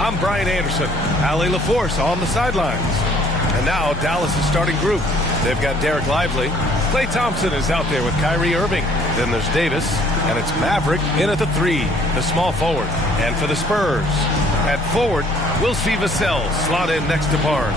I'm Brian Anderson. Allie LaForce on the sidelines. And now Dallas' starting group. They've got Derek Lively. Klay Thompson is out there with Kyrie Irving. Then there's Davis, and it's Maverick in at the 3, the small forward. And for the Spurs, at forward, we'll see Vassell slot in next to Barnes.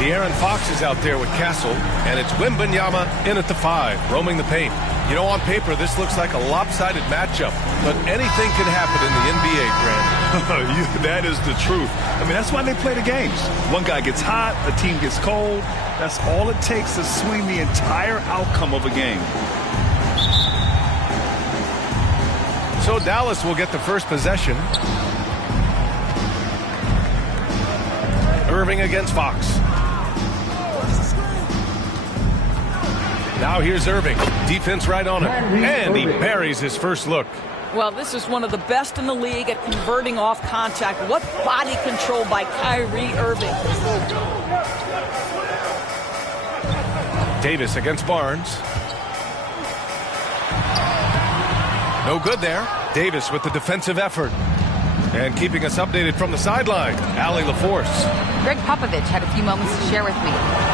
De'Aaron Fox is out there with Castle, and it's Wembanyama in at the 5, roaming the paint. You know, on paper, this looks like a lopsided matchup, but anything can happen in the NBA, Grant. That is the truth. I mean, that's why they play the games. One guy gets hot, a team gets cold. That's all it takes to swing the entire outcome of a game. So Dallas will get the first possession. Irving against Fox. Now here's Irving. Defense right on him. And he buries his first look. Well, this is one of the best in the league at converting off contact. What body control by Kyrie Irving. Davis against Barnes. No good there. Davis with the defensive effort. And keeping us updated from the sideline, Allie LaForce. Greg Popovich had a few moments to share with me.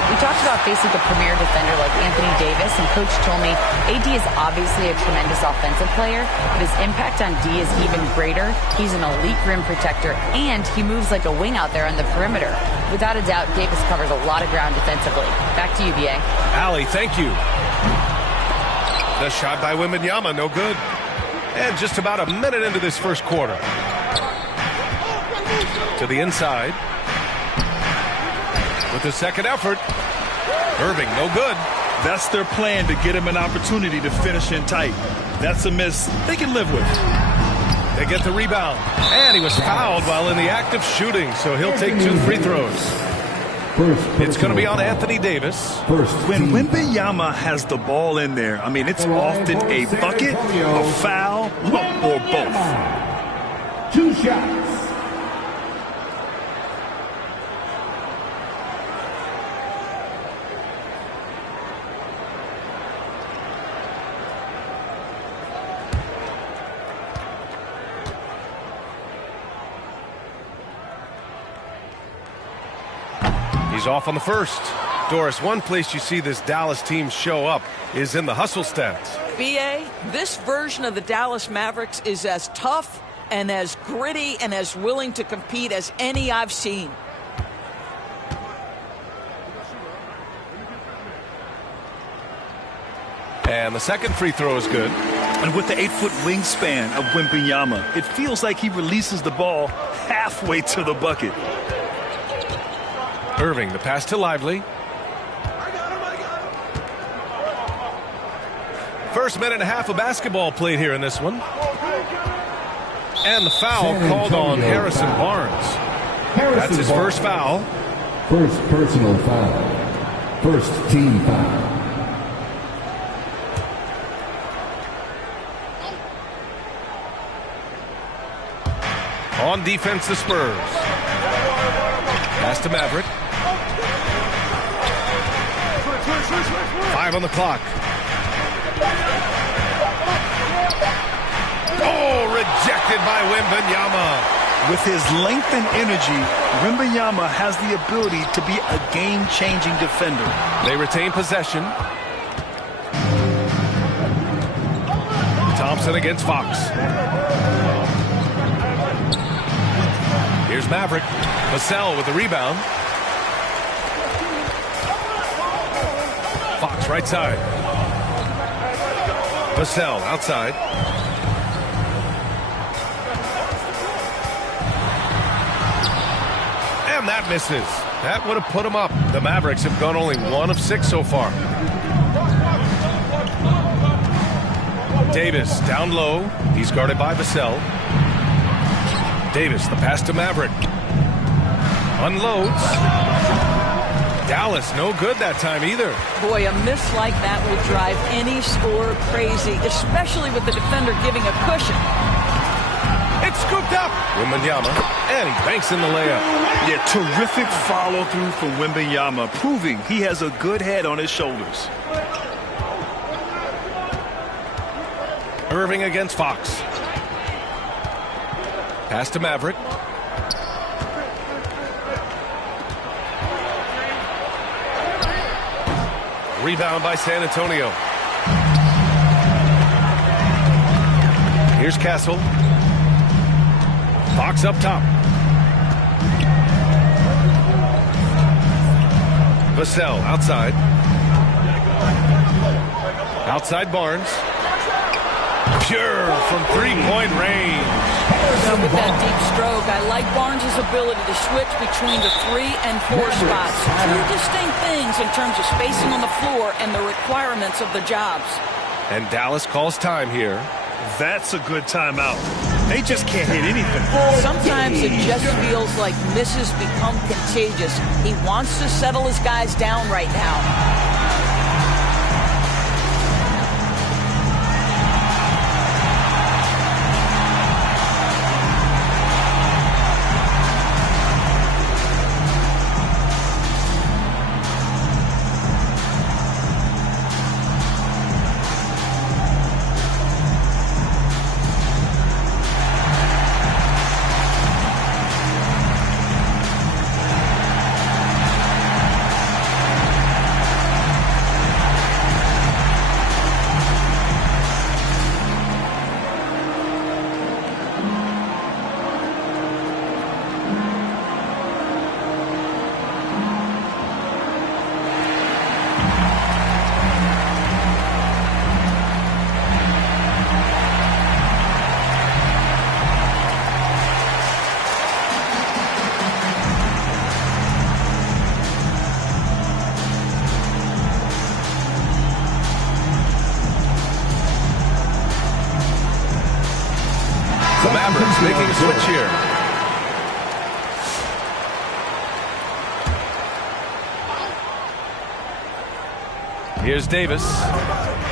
We talked about facing a premier defender like Anthony Davis, and Coach told me AD is obviously a tremendous offensive player, but his impact on D is even greater. He's an elite rim protector, and he moves like a wing out there on the perimeter. Without a doubt, Davis covers a lot of ground defensively. Back to you, B.A. Allie, thank you. The shot by Wembanyama, no good. And just about a minute into this first quarter. To the inside. With the second effort. Irving, no good. That's their plan, to get him an opportunity to finish in tight. That's a miss they can live with. They get the rebound. And he was fouled while in the act of shooting, so he'll take 2 free throws. It's going to be on Anthony Davis. When Wembanyama has the ball in there, I mean, it's often a bucket, a foul, or both. 2 shots. He's off on the first. Doris, one place you see this Dallas team show up is in the hustle stats. B.A., this version of the Dallas Mavericks is as tough and as gritty and as willing to compete as any I've seen. And the second free throw is good. And with the 8-foot wingspan of Wembanyama, it feels like he releases the ball halfway to the bucket. Irving, the pass to Lively. First minute and a half of basketball played here in this one. And the foul called on Harrison Barnes. That's his first foul. First personal foul. First team foul. On defense, the Spurs. Pass to Maverick. 5 on the clock. Oh, rejected by Wembanyama. With his length and energy, Wembanyama has the ability to be a game-changing defender. They retain possession. Thompson against Fox. Here's Maverick. Vassell with the rebound. Fox right side. Vassell outside. And that misses. That would have put him up. The Mavericks have gone only 1 of 6 so far. Davis down low. He's guarded by Vassell. Davis, the pass to Maverick. Unloads. Dallas, no good that time either. Boy, a miss like that would drive any scorer crazy, especially with the defender giving a cushion. It's scooped up. Wembanyama, and he banks in the layup. Yeah, terrific follow-through from Wembanyama, proving he has a good head on his shoulders. Irving against Fox. Pass to Maverick. Rebound by San Antonio. Here's Castle. Fox up top. Vassell outside. Outside Barnes. Pure from three-point range. With that deep stroke, I like Barnes' ability to switch between the 3 and 4 spots. Two distinct things in terms of spacing on the floor and the requirements of the jobs. And Dallas calls time here. That's a good timeout. They just can't hit anything. Sometimes it just feels like misses become contagious. He wants to settle his guys down right now. The Mavericks making a switch here. Here's Davis.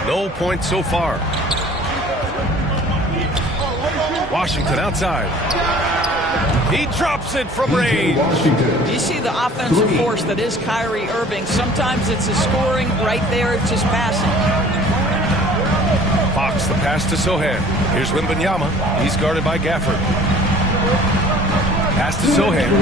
No points so far. Washington outside. He drops it from range. You see the offensive force that is Kyrie Irving. Sometimes it's the scoring. Right there, it's just passing. Fox, the pass to Sohan. Here's Wembanyama. He's guarded by Gafford. Pass to Sohan.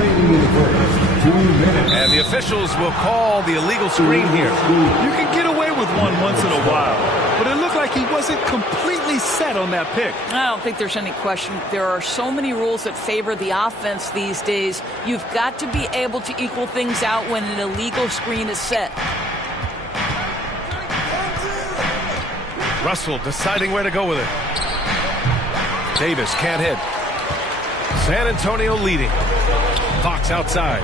And the officials will call the illegal screen here. You can get away with one once in a while, but it looked like he wasn't completely set on that pick. I don't think there's any question. There are so many rules that favor the offense these days. You've got to be able to equal things out when an illegal screen is set. Russell deciding where to go with it. Davis can't hit. San Antonio leading. Fox outside.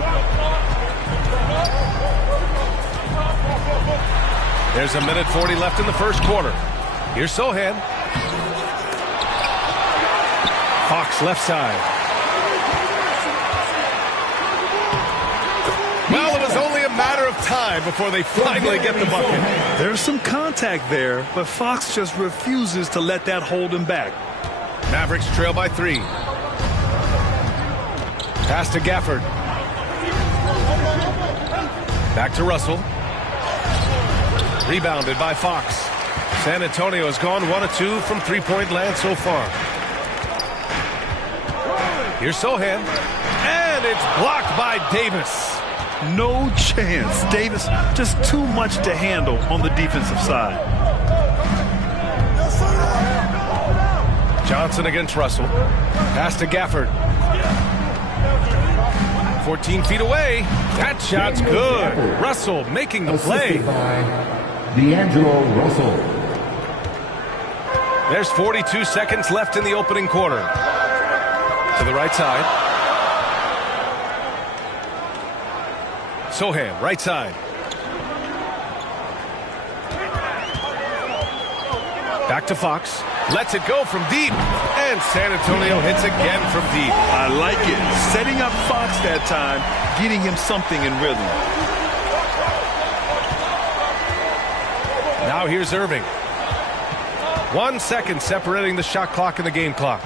There's a minute 40 left in the first quarter. Here's Sohan. Fox left side. Well, it was only a matter of time before they finally get the bucket. There's some contact there, but Fox just refuses to let that hold him back. Mavericks trail by 3. Pass to Gafford. Back to Russell. Rebounded by Fox. San Antonio has gone 1 of 2 from three-point land so far. Here's Sohan. And it's blocked by Davis. No chance. Davis just too much to handle on the defensive side. Johnson against Russell. Pass to Gafford. 14 feet away. That shot's good. Russell making the play. D'Angelo Russell. There's 42 seconds left in the opening quarter. To the right side. Sohan, right side. Back to Fox. Lets it go from deep. And San Antonio hits again from deep. I like it. Setting up Fox that time, getting him something in rhythm. Now here's Irving. 1 second separating the shot clock and the game clock.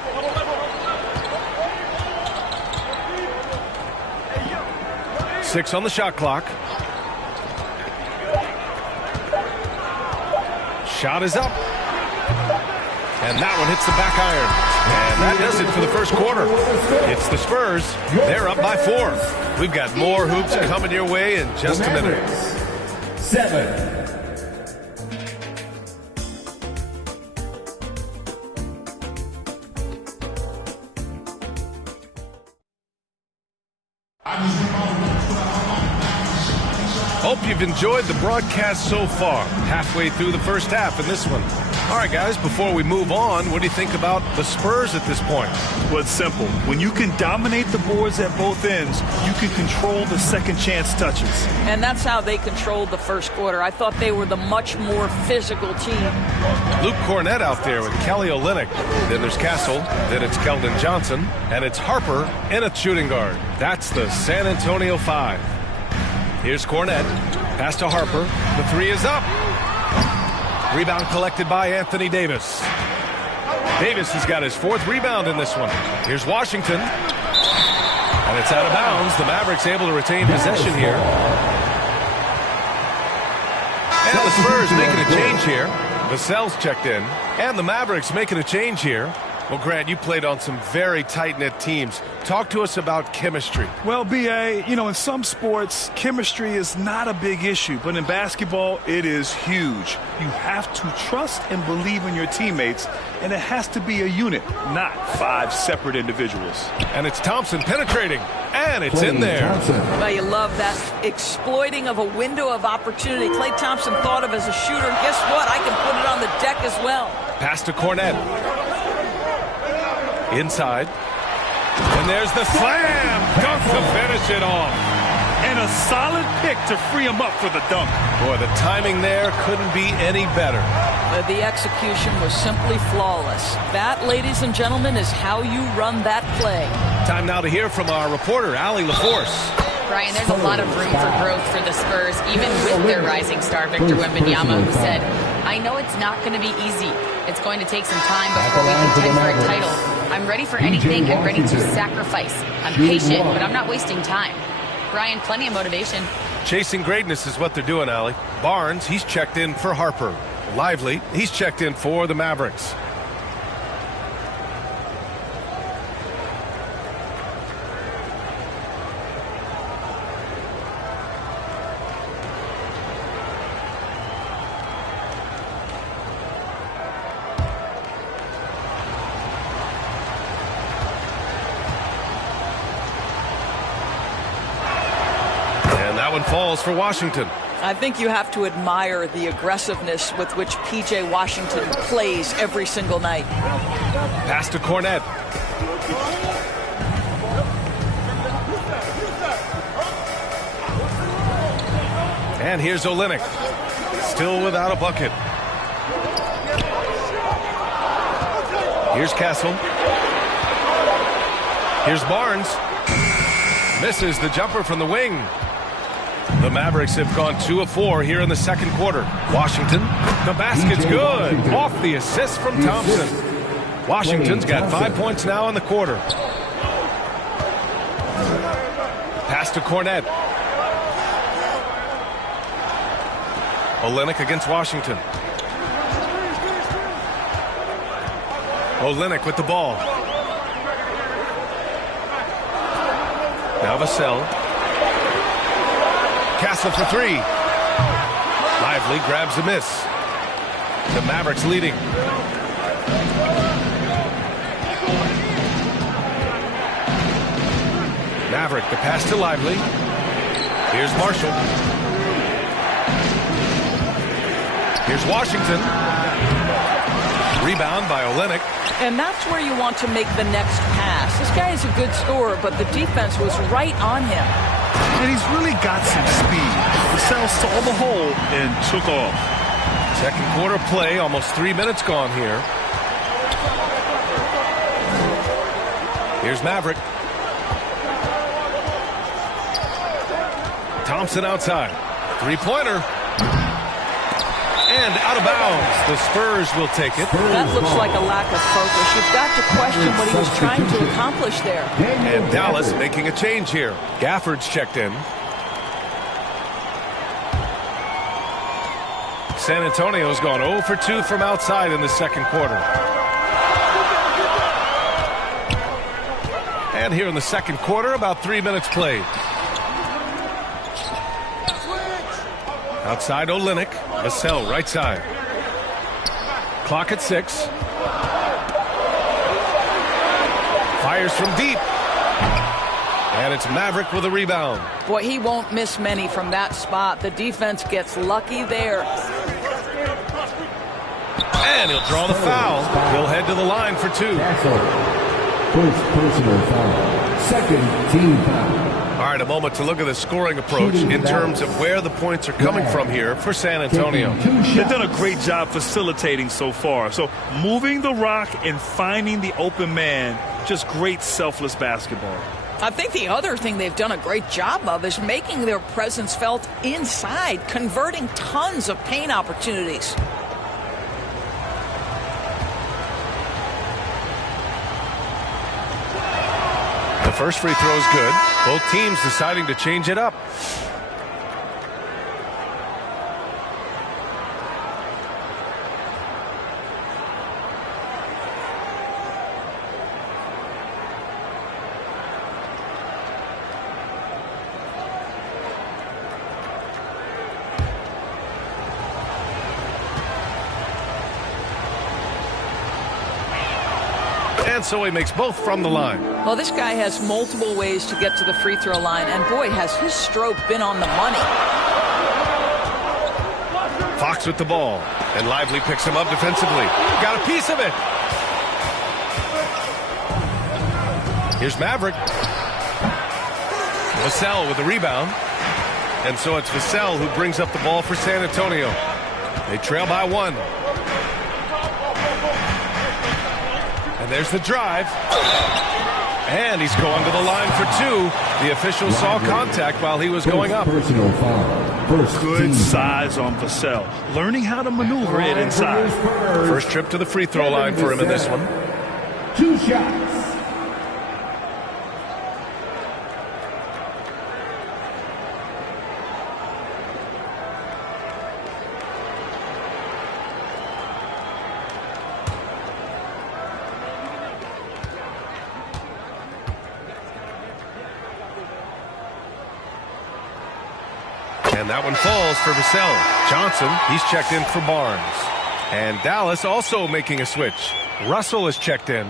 Six on the shot clock. Shot is up. And that one hits the back iron. And that does it for the first quarter. It's the Spurs. They're up by 4. We've got more hoops coming your way in just a minute. 7. Hope you've enjoyed the broadcast so far. Halfway through the first half in this one. All right, guys, before we move on, what do you think about the Spurs at this point? Well, it's simple. When you can dominate the boards at both ends, you can control the second chance touches. And that's how they controlled the first quarter. I thought they were the much more physical team. Luke Cornett out there with Kelly Olynyk. Then there's Castle. Then it's Keldon Johnson. And it's Harper in a shooting guard. That's the San Antonio 5. Here's Cornett. Pass to Harper. The three is up. Rebound collected by Anthony Davis. Davis has got his fourth rebound in this one. Here's Washington. And it's out of bounds. The Mavericks able to retain possession here. And the Spurs making a change here. Vassell's checked in. And the Mavericks making a change here. Well, Grant, you played on some very tight-knit teams. Talk to us about chemistry. Well, B.A., in some sports, chemistry is not a big issue. But in basketball, it is huge. You have to trust and believe in your teammates, and it has to be a unit, not 5 separate individuals. And it's Thompson penetrating, and it's in there. Well, you love that exploiting of a window of opportunity. Klay Thompson thought of as a shooter. Guess what? I can put it on the deck as well. Pass to Cornett. Inside. And there's the slam. Dunk to finish it off. And a solid pick to free him up for the dunk. Boy, the timing there couldn't be any better. The execution was simply flawless. That, ladies and gentlemen, is how you run that play. Time now to hear from our reporter, Allie LaForce. Brian, there's a lot of room for growth for the Spurs, even with their rising star, Victor Wembanyama, who said, I know it's not going to be easy. It's going to take some time before we contend for a title. I'm ready for anything. I'm ready to sacrifice. I'm patient, but I'm not wasting time. Brian, plenty of motivation. Chasing greatness is what they're doing, Allie. Barnes, he's checked in for Harper. Lively, he's checked in for the Mavericks. One falls for Washington. I think you have to admire the aggressiveness with which P.J. Washington plays every single night. Pass to Cornett. And here's Olynyk. Still without a bucket. Here's Castle. Here's Barnes. Misses the jumper from the wing. The Mavericks have gone 2 of 4 here in the second quarter. Washington, the basket's good. Off the assist from Thompson. Washington's got 5 points now in the quarter. Pass to Cornett. Olynyk against Washington. Olynyk with the ball. Now Vassell. Castle for 3. Lively grabs the miss. The Mavericks leading. Maverick, the pass to Lively. Here's Marshall. Here's Washington. Rebound by Olynyk. And that's where you want to make the next pass. This guy is a good scorer, but the defense was right on him. And he's really got some speed. Vassell saw the hole and took off. Second quarter play, almost 3 minutes gone here. Here's Maverick. Thompson outside. Three-pointer. And out of bounds. The Spurs will take it. That looks like a lack of focus. You've got to question what he was trying to accomplish there. And Dallas making a change here. Gafford's checked in. San Antonio's gone 0 for 2 from outside in the second quarter. And here in the second quarter, about 3 minutes played. Outside Olynyk. Vassell right side. Clock at 6. Fires from deep. And it's Maverick with a rebound. Boy, he won't miss many from that spot. The defense gets lucky there. And he'll draw the foul. He'll head to the line for 2. First personal foul. Second team foul. All right, a moment to look at the scoring approach in terms of where the points are coming from here for San Antonio. They've done a great job facilitating so far. So moving the rock and finding the open man, just great selfless basketball. I think the other thing they've done a great job of is making their presence felt inside, converting tons of paint opportunities. The first free throw is good. Both teams deciding to change it up. And so he makes both from the line. Well, this guy has multiple ways to get to the free throw line, and boy, has his stroke been on the money. Fox with the ball, and Lively picks him up defensively. Got a piece of it. Here's Maverick. Vassell with the rebound. And so it's Vassell who brings up the ball for San Antonio. They trail by 1. And there's the drive. And he's going to the line for 2. The official saw contact while he was going up. Personal foul. Good size on Vassell. Learning how to maneuver it inside. First trip to the free throw line for him in this one. 2 shots. And that one falls for Vassell. Johnson, he's checked in for Barnes. And Dallas also making a switch. Russell is checked in.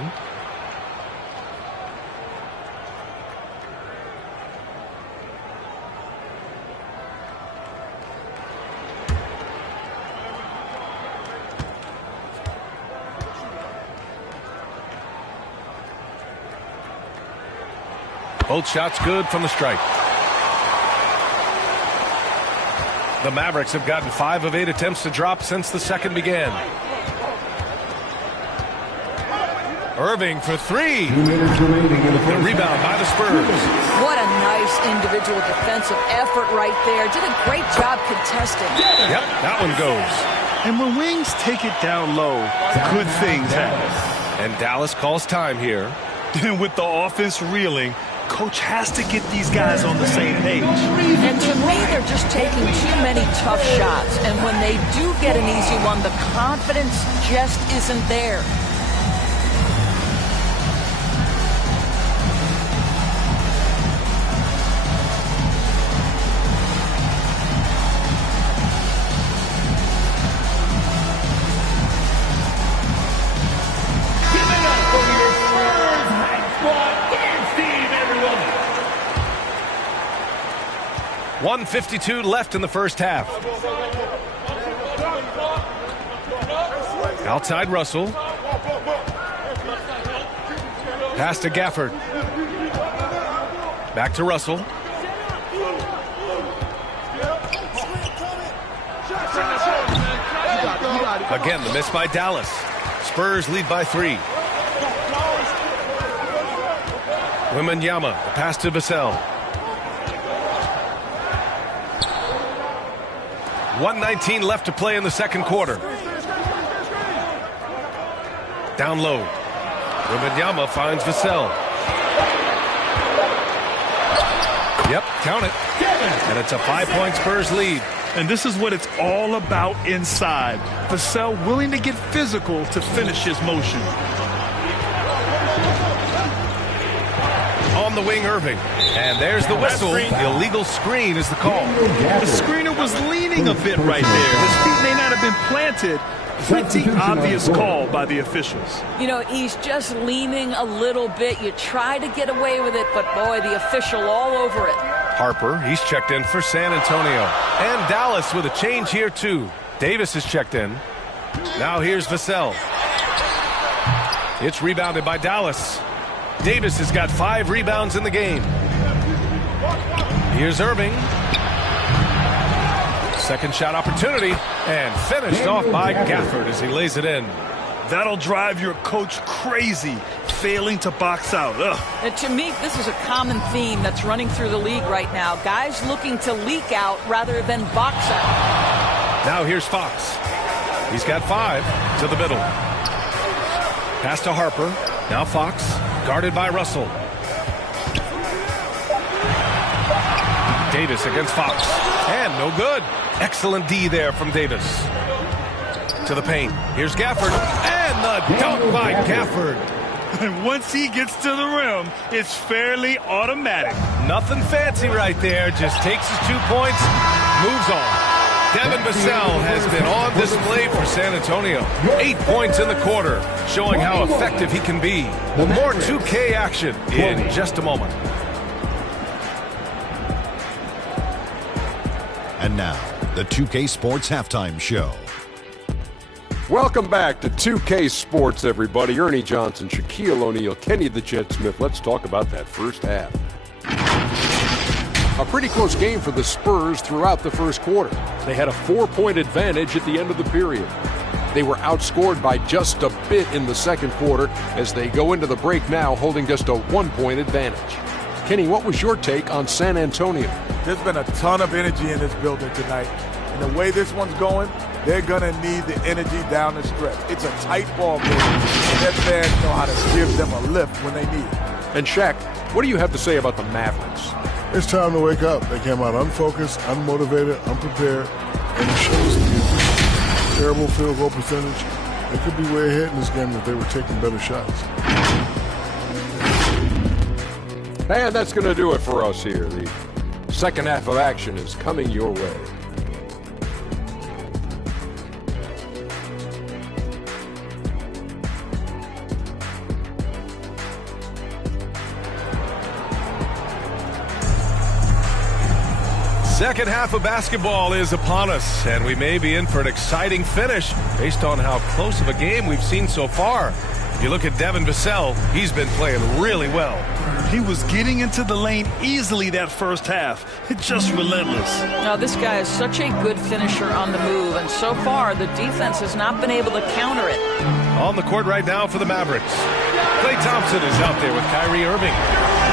Both shots good from the stripe. The Mavericks have gotten 5 of 8 attempts to drop since the second began. Irving for 3. 2 minutes remaining in the The first rebound by the Spurs. What a nice individual defensive effort right there. Did a great job contesting. Yep, that one goes. And when wings take it down low, good things happen. And Dallas calls time here. And with the offense reeling, coach has to get these guys on the same page. And to me, they're just taking too many tough shots. And when they do get an easy one, the confidence just isn't there. Give it up for your Spurs Hype Squad dance team, everyone. 1:52 left in the first half. Outside Russell. Pass to Gafford. Back to Russell. Again, the miss by Dallas. Spurs lead by 3. Wembanyama, the pass to Vassell. 1:19 left to play in the second quarter. Down low. Wembanyama finds Vassell. Yep, count it. And it's a 5-point Spurs lead. And this is what it's all about inside. Vassell willing to get physical to finish his motion. On the wing, Irving. And there's the whistle. The illegal screen is the call. The screener was leaning a bit right there. His feet may not have been planted, Pretty obvious call by the officials. You know, he's just leaning a little bit. You try to get away with it, but boy, the official all over it. Harper, he's checked in for San Antonio. And Dallas with a change here, too. Davis is checked in. Now here's Vassell. It's rebounded by Dallas. Davis has got 5 rebounds in the game. Here's Irving. Second shot opportunity, and finished off by Gafford as he lays it in. That'll drive your coach crazy, failing to box out. And to me, this is a common theme that's running through the league right now. Guys looking to leak out rather than box out. Now here's Fox. He's got 5 to the middle. Pass to Harper. Now Fox, guarded by Russell. Davis against Fox. And no good. Excellent D there from Davis. To the paint. Here's Gafford. And the dunk by Gafford. And once he gets to the rim, it's fairly automatic. Nothing fancy right there. Just takes his 2 points, moves on. Devin Vassell has been on display for San Antonio. 8 points in the quarter, showing how effective he can be. More 2K action in just a moment. And now, the 2K Sports Halftime Show. Welcome back to 2K Sports, everybody. Ernie Johnson, Shaquille O'Neal, Kenny the Jet Smith. Let's talk about that first half. A pretty close game for the Spurs throughout the first quarter. They had a 4-point advantage at the end of the period. They were outscored by just a bit in the second quarter as they go into the break now holding just a 1-point advantage. Kenny, what was your take on San Antonio? There's been a ton of energy in this building tonight. And the way this one's going, they're going to need the energy down the stretch. It's a tight ball game, and their fans know how to give them a lift when they need it. And Shaq, what do you have to say about the Mavericks? It's time to wake up. They came out unfocused, unmotivated, unprepared, and it shows again. Terrible field goal percentage. They could be way ahead in this game if they were taking better shots. And that's going to do it for us here. The second half of action is coming your way. Second half of basketball is upon us, and we may be in for an exciting finish based on how close of a game we've seen so far. If you look at Devin Vassell, he's been playing really well. He was getting into the lane easily that first half. It's just relentless. Now, this guy is such a good finisher on the move, and so far the defense has not been able to counter it. On the court right now for the Mavericks. Klay Thompson is out there with Kyrie Irving.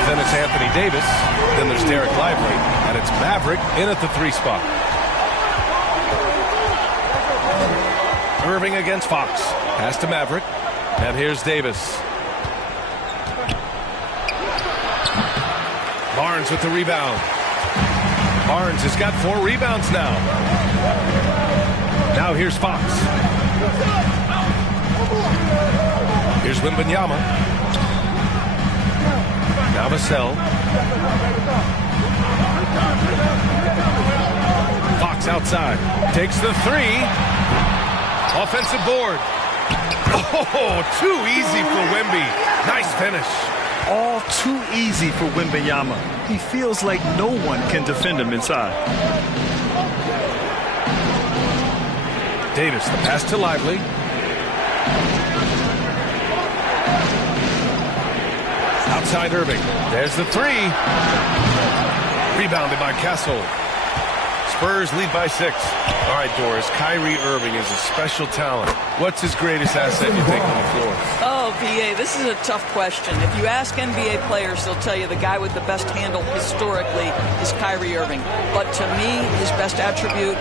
Then it's Anthony Davis. Then there's Derek Lively. And it's Maverick in at the 3 spot. Irving against Fox. Pass to Maverick. And here's Davis. Barnes with the rebound. Barnes has got 4 rebounds now. Now here's Fox. Here's Wembanyama. Now Vassell. Fox outside. Takes the 3. Offensive board. Oh, too easy for Wemby. Nice finish. All too easy for Wembanyama. He feels like no one can defend him inside. Davis, the pass to Lively. Outside Irving. There's the 3. Rebounded by Castle. Spurs lead by 6. All right, Doris, Kyrie Irving is a special talent. What's his greatest asset, you think, on the floor? Oh, PA, this is a tough question. If you ask NBA players, they'll tell you the guy with the best handle historically is Kyrie Irving. But to me, his best attribute,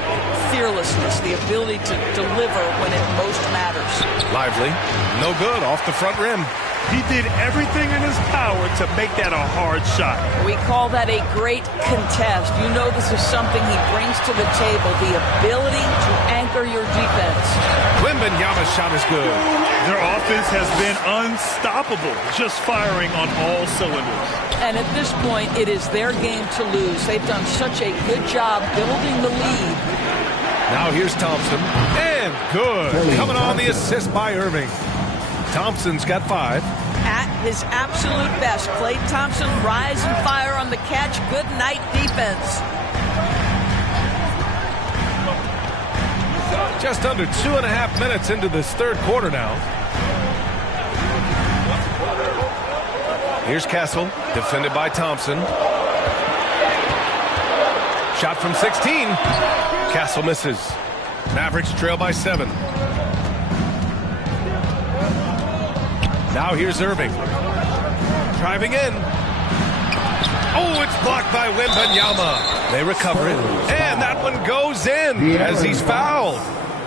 fearlessness, the ability to deliver when it most matters. Lively. No good. Off the front rim. He did everything in his power to make that a hard shot. We call that a great contest. You know this is something he brings to the table, the ability to anchor your defense. Wembanyama's shot is good. Their offense has been unstoppable, just firing on all cylinders. And at this point, it is their game to lose. They've done such a good job building the lead. Now here's Thompson. And good. Coming on the assist by Irving. Thompson's got 5. At his absolute best, Klay Thompson rise and fire on the catch. Good night defense. Just under 2.5 minutes into this third quarter now. Here's Castle, defended by Thompson. Shot from 16. Castle misses. Mavericks trail by 7. Now here's Irving. Driving in. Oh, it's blocked by Wembanyama. They recover it. And that one goes in as he's fouled.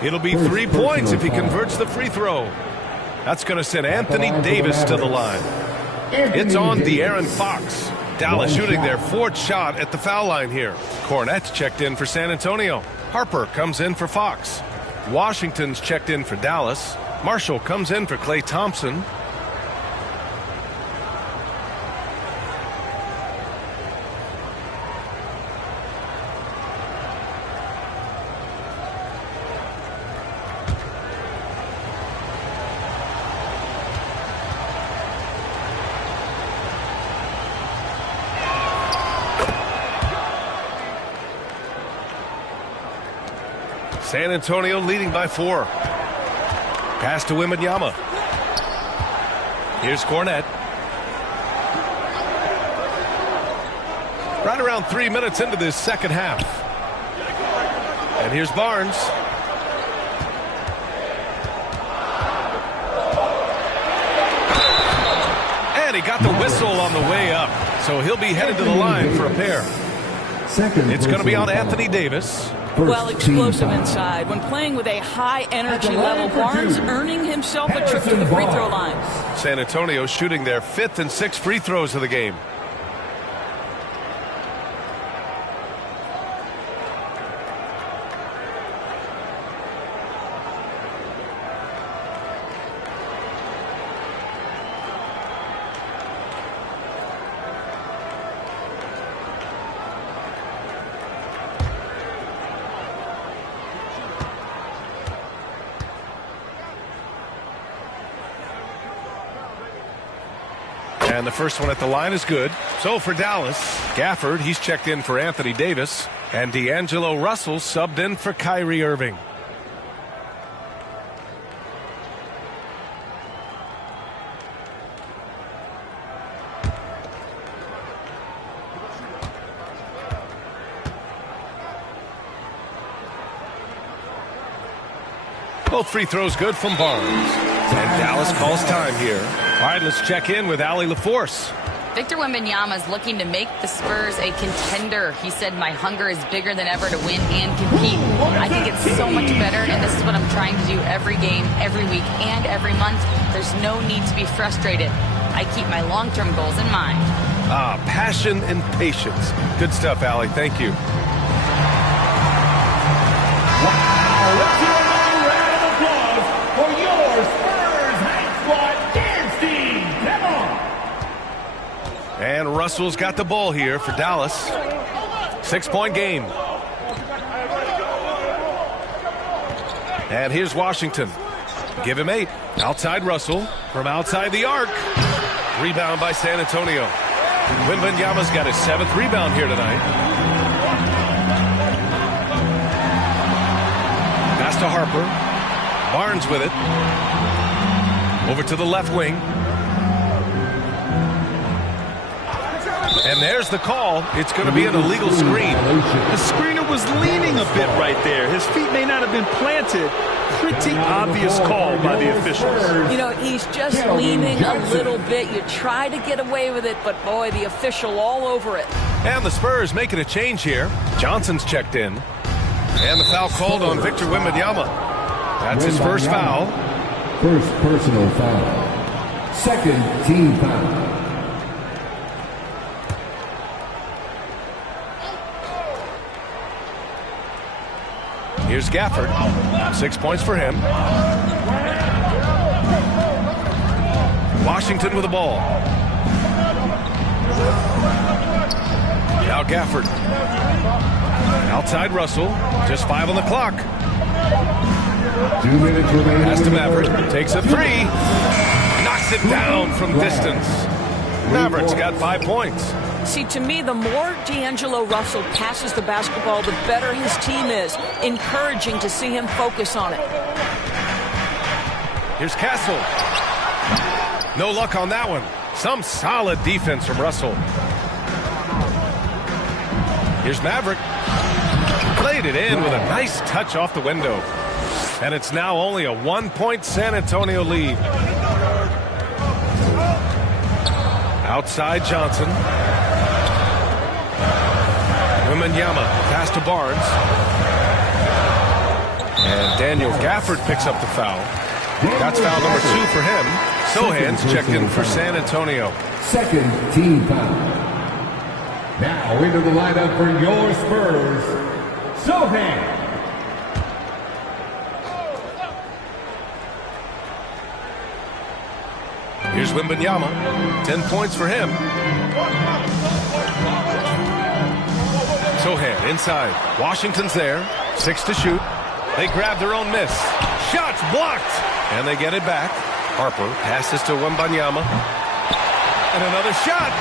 It'll be 3 points if he converts the free throw. That's going to send Anthony Davis to the line. It's on De'Aaron Fox. Dallas shooting their 4th shot at the foul line here. Cornette's checked in for San Antonio. Harper comes in for Fox. Washington's checked in for Dallas. Marshall comes in for Klay Thompson. San Antonio leading by 4. Pass to Wembanyama. Here's Cornette. Right around 3 minutes into this second half. And here's Barnes. And he got the whistle on the way up. So he'll be headed to the line for a pair. It's going to be on Anthony Davis. Well, explosive inside. When playing with a high energy level, Barnes earning himself a trip to the free throw line. San Antonio shooting their 5th and 6th free throws of the game. And the first one at the line is good. So for Dallas, Gafford, he's checked in for Anthony Davis. And D'Angelo Russell subbed in for Kyrie Irving. Both free throws good from Barnes. And Dallas calls time here. All right, let's check in with Allie LaForce. Victor Wembanyama is looking to make the Spurs a contender. He said, my hunger is bigger than ever to win and compete. I think it's so much better, and this is what I'm trying to do every game, every week, and every month. There's no need to be frustrated. I keep my long-term goals in mind. Passion and patience. Good stuff, Allie. Thank you. Wow, let's hear another round of applause for your Spurs Hype Squad dance team. Come on. And Russell's got the ball here for Dallas. 6-point game. And here's Washington. Give him 8. Outside Russell from outside the arc. Rebound by San Antonio. Wembanyama's got his 7th rebound here tonight. Pass to Harper. Barnes with it. Over to the left wing. And there's the call. It's going to be an illegal screen. The screener was leaning a bit right there. His feet may not have been planted. Pretty obvious call by the officials. You know, he's just leaning a little bit. You try to get away with it, but boy, the official all over it. And the Spurs making a change here. Johnson's checked in. And the foul called on Victor Wembanyama. That's his first foul. First personal foul. Second team foul. Here's Gafford. 6 points for him. Washington with the ball. Now Gafford. Outside Russell. Just 5 on the clock. 2 minutes remaining. Pass to Maverick. Takes a 3. Knocks it down from distance. Mavericks got 5 points. See, to me, the more D'Angelo Russell passes the basketball, the better his team is. Encouraging to see him focus on it. Here's Castle. No luck on that one. Some solid defense from Russell. Here's Maverick. Played it in with a nice touch off the window. And it's now only a 1-point San Antonio lead. Outside Johnson. Wembanyama pass to Barnes. And Daniel Gafford picks up the foul. That's foul number 2 for him. Sohan's checked in for San Antonio. Second team foul. Now into the lineup for your Spurs, Sohan. Here's Wembanyama. 10 points for him. Sohan inside. Washington's there. 6 to shoot. They grab their own miss. Shots blocked. And they get it back. Harper passes to Wembanyama. And another shot.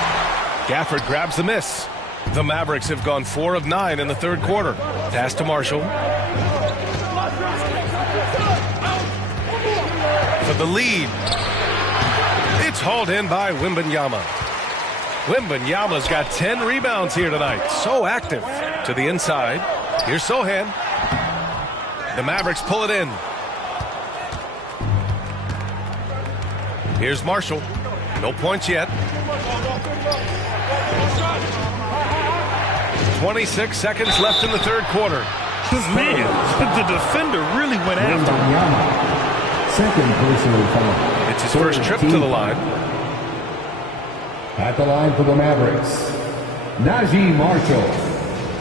Gafford grabs the miss. The Mavericks have gone 4 of 9 in the third quarter. Pass to Marshall. For the lead. It's hauled in by Wembanyama. Wembanyama's got 10 rebounds here tonight. So active. To the inside. Here's Sohan. The Mavericks pull it in. Here's Marshall. No points yet. 26 seconds left in the third quarter. Man, the defender really went after him. Second personal foul. It's his first trip to the line. At the line for the Mavericks, Najee Marshall.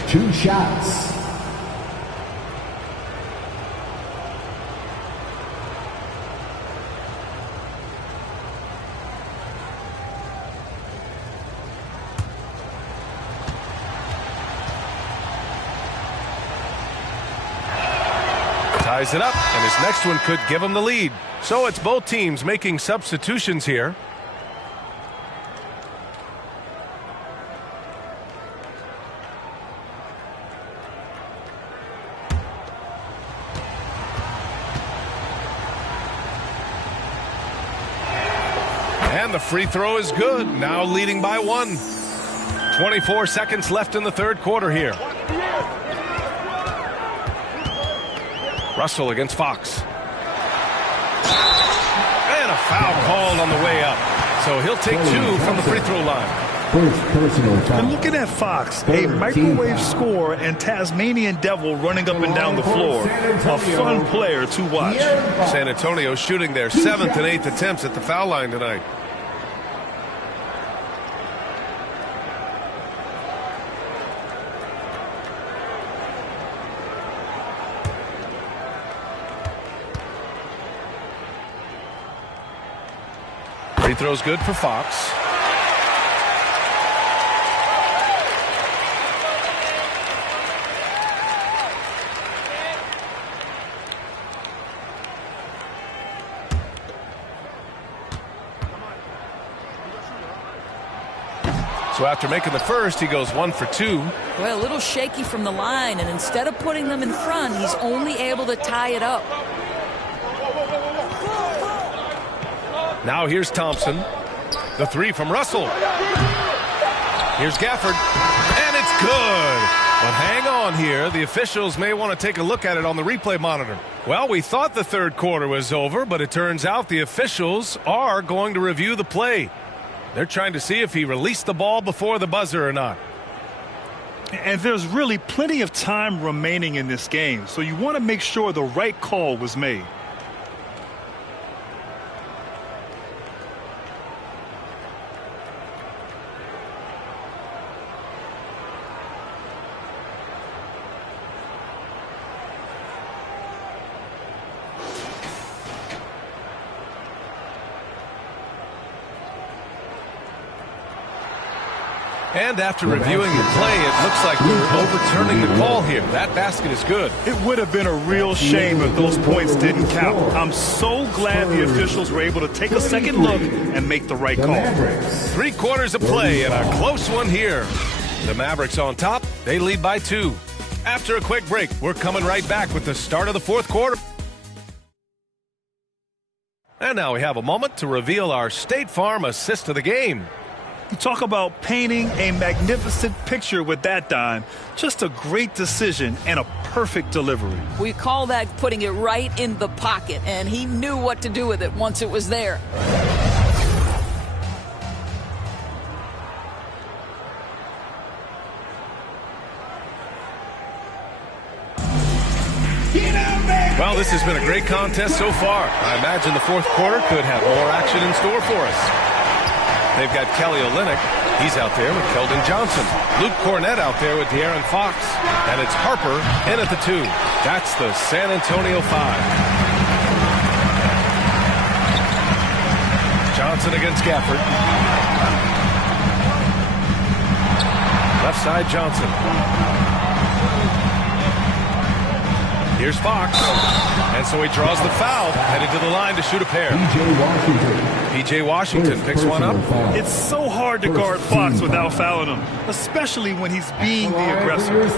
2 shots. Ties it up, and his next one could give him the lead. So it's both teams making substitutions here. And the free throw is good, now leading by 1. 24 seconds left in the third quarter here. Russell against Fox. And a foul called on the way up. So he'll take 2 from the free throw line. First personal foul. And looking at Fox, a microwave scorer and Tasmanian devil running up and down the floor. A fun player to watch. San Antonio shooting their 7th and 8th attempts at the foul line tonight. Free throw's good for Fox. So after making the first, he goes 1 for 2. Well, a little shaky from the line, and instead of putting them in front, he's only able to tie it up. Now here's Thompson. The 3 from Russell. Here's Gafford. And it's good. But hang on here. The officials may want to take a look at it on the replay monitor. Well, we thought the third quarter was over, but it turns out the officials are going to review the play. They're trying to see if he released the ball before the buzzer or not. And there's really plenty of time remaining in this game, so you want to make sure the right call was made. And after reviewing the play, it looks like they're overturning the call here. That basket is good. It would have been a real shame if those points didn't count. I'm so glad the officials were able to take a second look and make the right call. 3 quarters of play and a close one here. The Mavericks on top. They lead by 2. After a quick break, we're coming right back with the start of the 4th quarter. And now we have a moment to reveal our State Farm assist of the game. You talk about painting a magnificent picture with that dime. Just a great decision and a perfect delivery. We call that putting it right in the pocket, and he knew what to do with it once it was there. Well, this has been a great contest so far. I imagine the 4th quarter could have more action in store for us. They've got Kelly Olynyk. He's out there with Keldon Johnson. Luke Cornett out there with De'Aaron Fox. And it's Harper in at the 2. That's the San Antonio 5. Johnson against Gafford. Left side Johnson. Here's Fox. And so he draws the foul, headed to the line to shoot a pair. P.J. Washington picks one up. It's so hard to guard Fox without fouling him, especially when he's being the aggressor.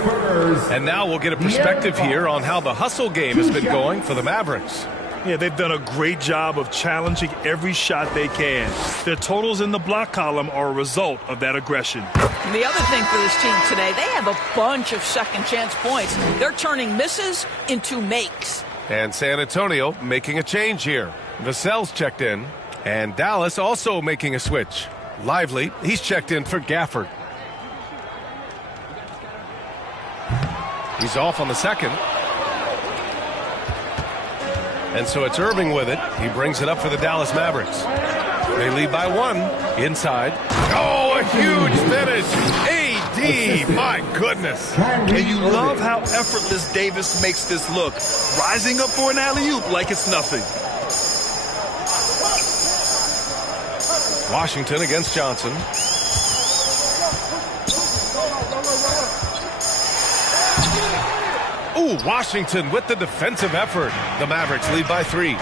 And now we'll get a perspective here on how the hustle game has been going for the Mavericks. Yeah, they've done a great job of challenging every shot they can. Their totals in the block column are a result of that aggression. And the other thing for this team today, they have a bunch of second chance points. They're turning misses into makes. And San Antonio making a change here. Vassell's checked in. And Dallas also making a switch. Lively, he's checked in for Gafford. He's off on the second. And so it's Irving with it. He brings it up for the Dallas Mavericks. They lead by 1 inside. Oh, a huge finish. AD, my goodness. And you love how effortless Davis makes this look. Rising up for an alley-oop like it's nothing. Washington against Johnson. Ooh, Washington with the defensive effort. The Mavericks lead by 3.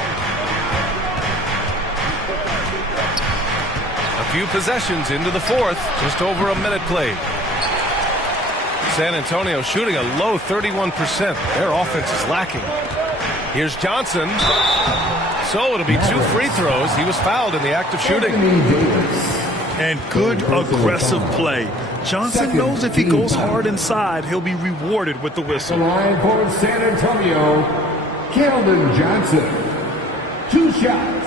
A few possessions into the 4th. Just over a minute played. San Antonio shooting a low 31%. Their offense is lacking. Here's Johnson. So it'll be 2 free throws. He was fouled in the act of shooting. And good aggressive play. Johnson knows if he goes hard inside, he'll be rewarded with the whistle. The line for San Antonio, Keldon Johnson. 2 shots.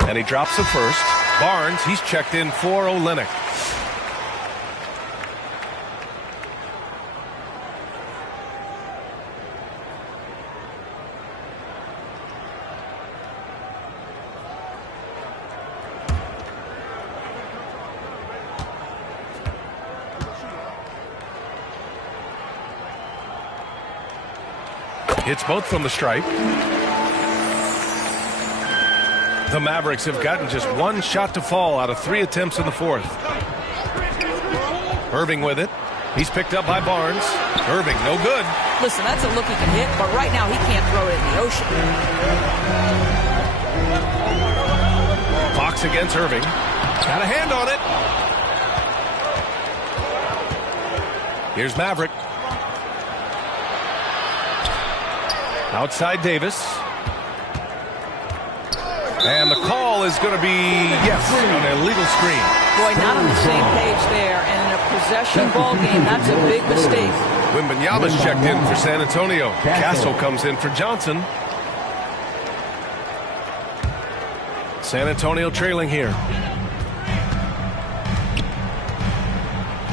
And he drops the first. Barnes, he's checked in for Olynyk. Hits both from the stripe. The Mavericks have gotten just 1 shot to fall out of 3 attempts in the 4th. Irving with it. He's picked up by Barnes. Irving, no good. Listen, that's a look he can hit, but right now he can't throw it in the ocean. Fox against Irving. Got a hand on it. Here's Maverick. Outside Davis. And the call is going to be, yes, an illegal screen. Boy, not on the same page there. And in a possession ball game, that's a big mistake. Wembanyama's checked in for San Antonio. Castle comes in for Johnson. San Antonio trailing here.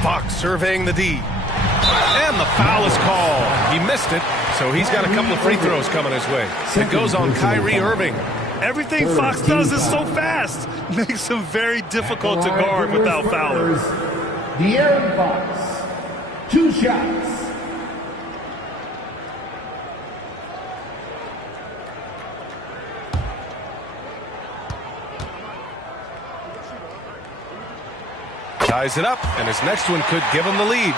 Fox surveying the D. And the foul is called. He missed it, so he's got a couple of free throws coming his way. It goes on Kyrie Irving. Everything Fox does is so fast. Makes him very difficult to guard without fouling. De'Aaron Fox, 2 shots. Ties it up, and his next one could give him the lead.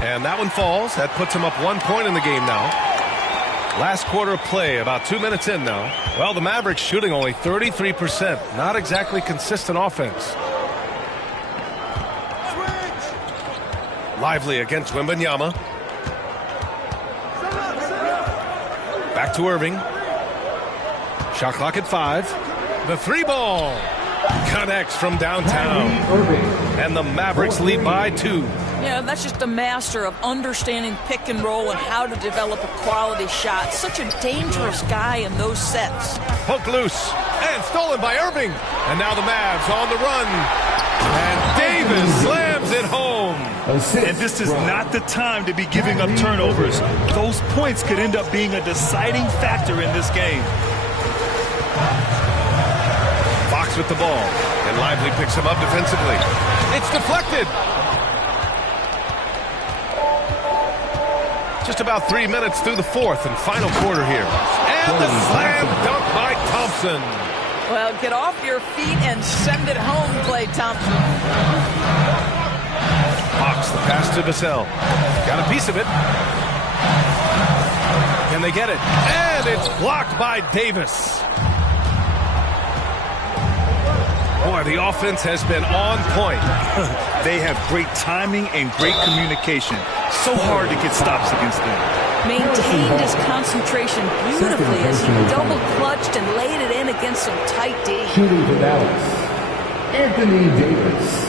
And that one falls. That puts him up 1 point in the game now. Last quarter of play, about 2 minutes in now. Well, the Mavericks shooting only 33%. Not exactly consistent offense. Lively against Wembanyama. Back to Irving. Shot clock at 5. The 3-ball connects from downtown. And the Mavericks lead by 2. Yeah, that's just a master of understanding pick and roll and how to develop a quality shot. Such a dangerous guy in those sets. Poked loose and stolen by Irving. And now the Mavs on the run. And Davis slams it home. And this is not the time to be giving up turnovers. Those points could end up being a deciding factor in this game. Fox with the ball. And Lively picks him up defensively. It's deflected. Just about 3 minutes through the fourth and final quarter here. And the slam dunk by Thompson. Well, get off your feet and send it home, Klay Thompson. Fox, the pass to Vassell. Got a piece of it. Can they get it? And it's blocked by Davis. Boy, the offense has been on point. They have great timing and great communication. So hard to get stops against them. Maintained his concentration beautifully as he double clutched and laid it in against some tight D. Shooting for Dallas, Anthony Davis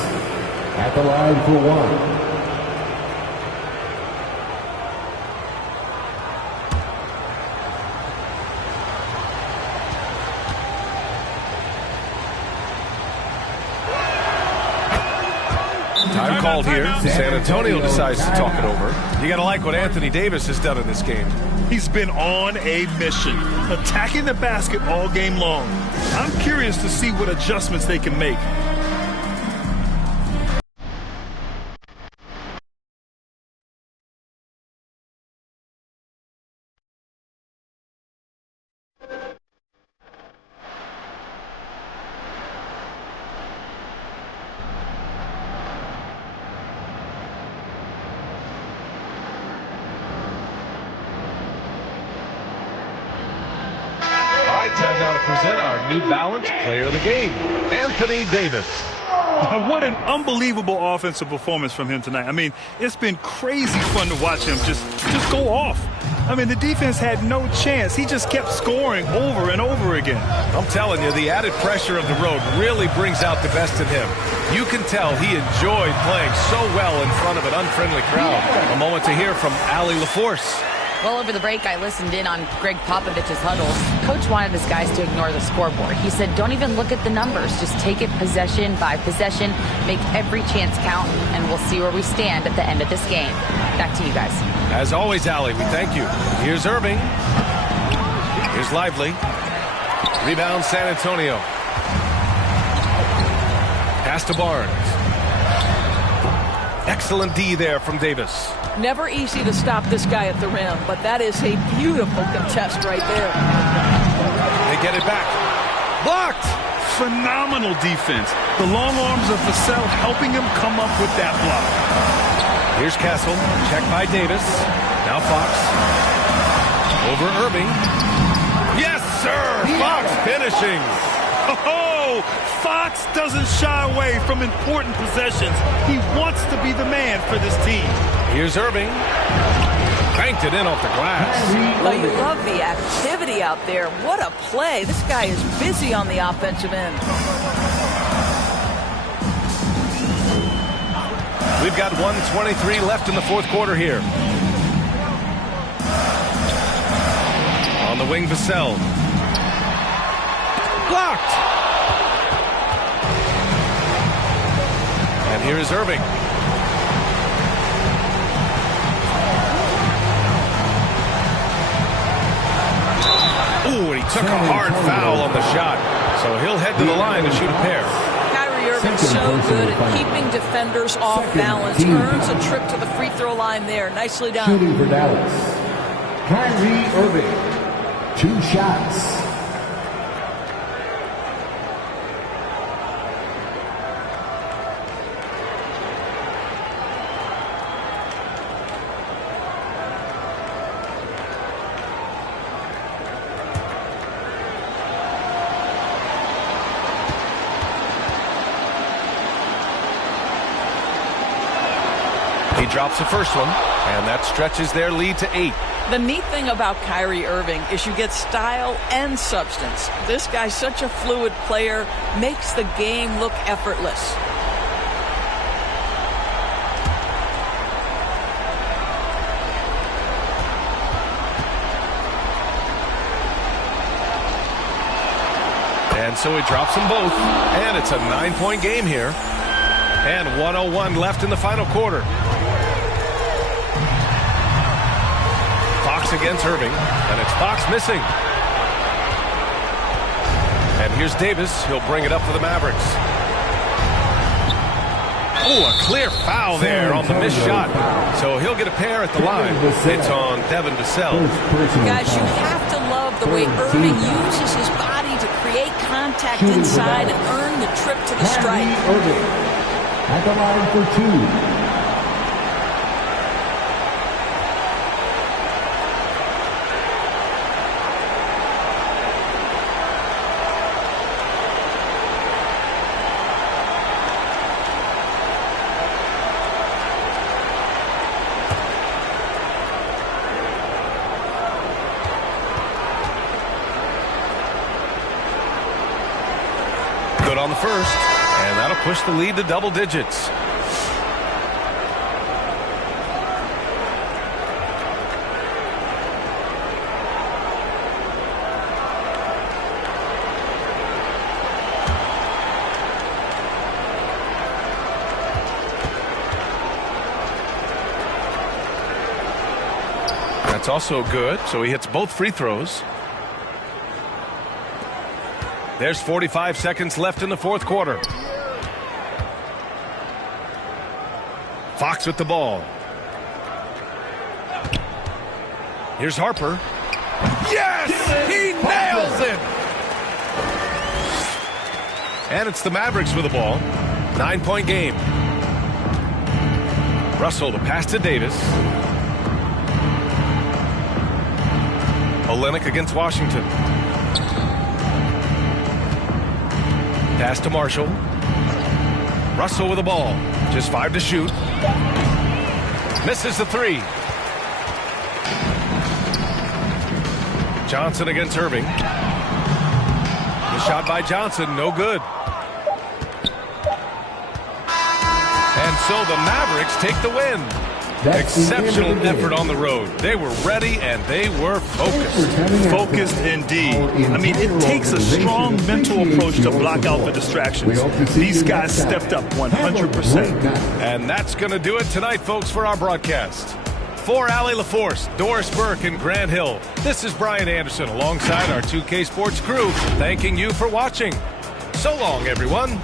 at the line for 1. Time called here. San Antonio decides to talk it over. You got to like what Anthony Davis has done in this game. He's been on a mission, attacking the basket all game long. I'm curious to see what adjustments they can make. Time now to present our New Balance Player of the Game, Anthony Davis. What an unbelievable offensive performance from him tonight. I mean, it's been crazy fun to watch him just go off. I mean, the defense had no chance. He just kept scoring over and over again. I'm telling you, the added pressure of the road really brings out the best in him. You can tell he enjoyed playing so well in front of an unfriendly crowd. A moment to hear from Allie LaForce. Well, over the break, I listened in on Greg Popovich's huddles. Coach wanted his guys to ignore the scoreboard. He said, don't even look at the numbers. Just take it possession by possession, make every chance count, and we'll see where we stand at the end of this game. Back to you guys. As always, Allie, we thank you. Here's Irving. Here's Lively. Rebound, San Antonio. Pass to Barnes. Excellent D there from Davis. Never easy to stop this guy at the rim, but that is a beautiful contest right there. They get it back. Blocked! Phenomenal defense. The long arms of Vassell helping him come up with that block. Here's Castle. Check by Davis. Now Fox. Over Irving. Yes, sir! Fox finishing. Oh, Fox doesn't shy away from important possessions. He wants to be the man for this team. Here's Irving. Banked it in off the glass. Well, you love the activity out there. What a play. This guy is busy on the offensive end. We've got 1:23 left in the fourth quarter here. On the wing, Vassell. Blocked. And here is Irving. Ooh, and he took a hard foul on the shot. So he'll head to the line to shoot a pair. Kyrie Irving's so good at keeping defenders off balance. Earns a trip to the free throw line there. Nicely done. Shooting for Dallas, Kyrie Irving. 2 shots. He drops the first one, and that stretches their lead to 8. The neat thing about Kyrie Irving is you get style and substance. This guy's such a fluid player, makes the game look effortless. And so he drops them both, and it's a 9-point game here. And 1:01 left in the final quarter. Fox against Irving, and it's Fox missing. And here's Davis. He'll bring it up for the Mavericks. Oh, a clear foul there on the missed shot. So he'll get a pair at the line. It's on Devin Vassell. Guys, you have to love the way Irving uses his body to create contact inside and earn the trip to the stripe. At the line for 2. Good on the first, and that'll push the lead to double digits. That's also good, so he hits both free throws. There's 45 seconds left in the fourth quarter. Fox with the ball. Here's Harper. Yes! He nails it! And it's the Mavericks with the ball. 9-point game. Russell, the pass to Davis. Olynyk against Washington. Pass to Marshall. Russell with the ball. Just 5 to shoot. Misses the 3. Johnson against Irving. The shot by Johnson, no good. And so the Mavericks take the win. Exceptional effort on the road. They were ready and they were focused. Focused indeed. I mean, it takes a strong mental approach to block out the distractions. These guys stepped up 100%. And that's going to do it tonight, folks, for our broadcast. For Allie LaForce, Doris Burke, and Grant Hill, this is Brian Anderson alongside our 2K Sports crew, thanking you for watching. So long, everyone.